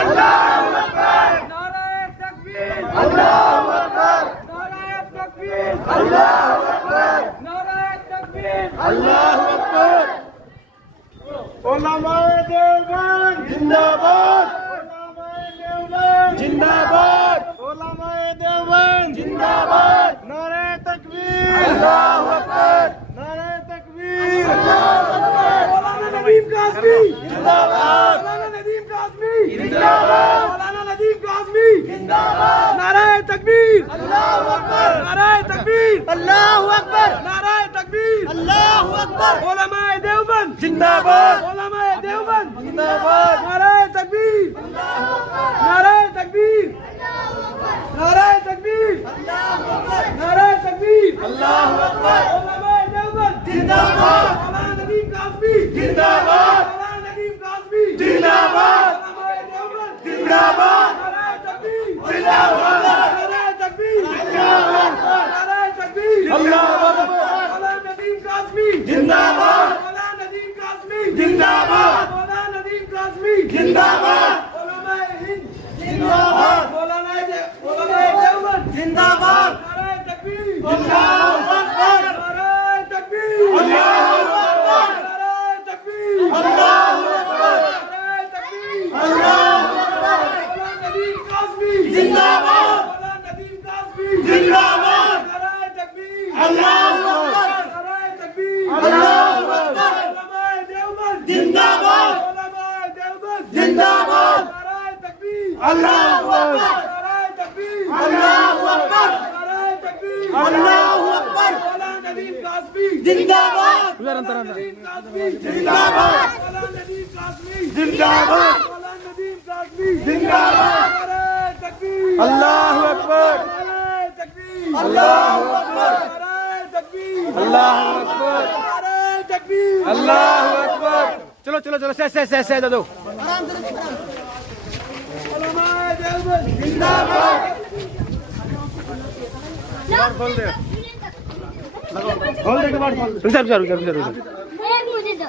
अल्लाहु अकबर, नारे तकबीर, अल्लाहु अकबर, नारे तकबीर, अल्लाहु अकबर, नारे तकबीर, अल्लाहु अकबर। उलमाए देवबंद जिंदाबाद, उलमाए देवबंद जिंदाबाद, उलमाए देवबंद जिंदाबाद, नारे तकबीर, अल्लाहु अकबर, नारे तकबीर, अल्लाहु अकबर। मौलाना नदीम काज़मी जिंदाबाद, मौलाना नदीम काज़मी जिंदाबाद, मौलाना नदीम काज़मी जिंदाबाद, नारे तकबीर, अल्लाहु अकबर, नारे तकबीर, अल्लाहु अकबर, नारे तकबीर, अल्लाहु अकबर। उलमाए देवबंद जिंदाबाद, उलमाए देवबंद जिंदाबाद, नारे तकबीर, नारे तकबीर, नारे तकबीर, नारे तकबीर, अल्लाहु अकबर। उलमाए देवबंद जिंदाबाद, मौलाना नदीम काज़मी जिंदाबाद, मौलाना नदीम काज़मी जिंदाबाद, उलमाए देवबंद जिंदाबाद, नारे तकबीर, जिंदाबाद, नारे तकबीर, जिंदाबाद, नारे तकबीर, अल्लाहु अकबर। मौलाना नदीम काज़मी जिंदाबाद, मौलाना नदीम काज़मी जिंदाबाद, मौलाना नदीम काज़मी जिंदाबाद, उलमाए हिंद जिंदाबाद, मौलाना देवबंद जिंदाबाद, नारे तकबीर, अल्लाहु अकबर, नारे तकबीर, अल्लाहु अकबर, नारे तकबीर, अल्लाहु अकबर, नारे तकबीर, अल्लाहु अकबर। मौलाना नदीम काज़मी जिंदाबाद, मौलाना नदीम काज़मी जिंदाबाद, नारे तकबीर, अल्लाहु अकबर, नारे तकबीर, अल्लाहु अकबर। उलमाए देवबंद जिंदाबाद, उलमाए देवबंद जिंदाबाद, नारे तकबीर, अल्लाहु अकबर, नारे तकबीर, अल्लाहु अकबर, नारे तकबीर, अल्लाहु अकबर। मौलाना नदीम काज़मी जिंदाबाद, मौलाना नदीम काज़मी जिंदाबाद, मौलाना नदीम काज़मी जिंदाबाद, मौलाना नदीम काज़मी जिंदाबाद, नारे तकबीर, अल्लाहु अकबर, नारे तकबीर, अल्लाहु अकबर, नारे तकबीर, अल्लाहु अकबर, नारे तकबीर, अल्लाहु अकबर। चलो चलो चलो सह दो। उलमाए देवबंद जिंदाबाद। खोल दे, खोल दे के बाद खोल दे। रुक जा। मुझे दो।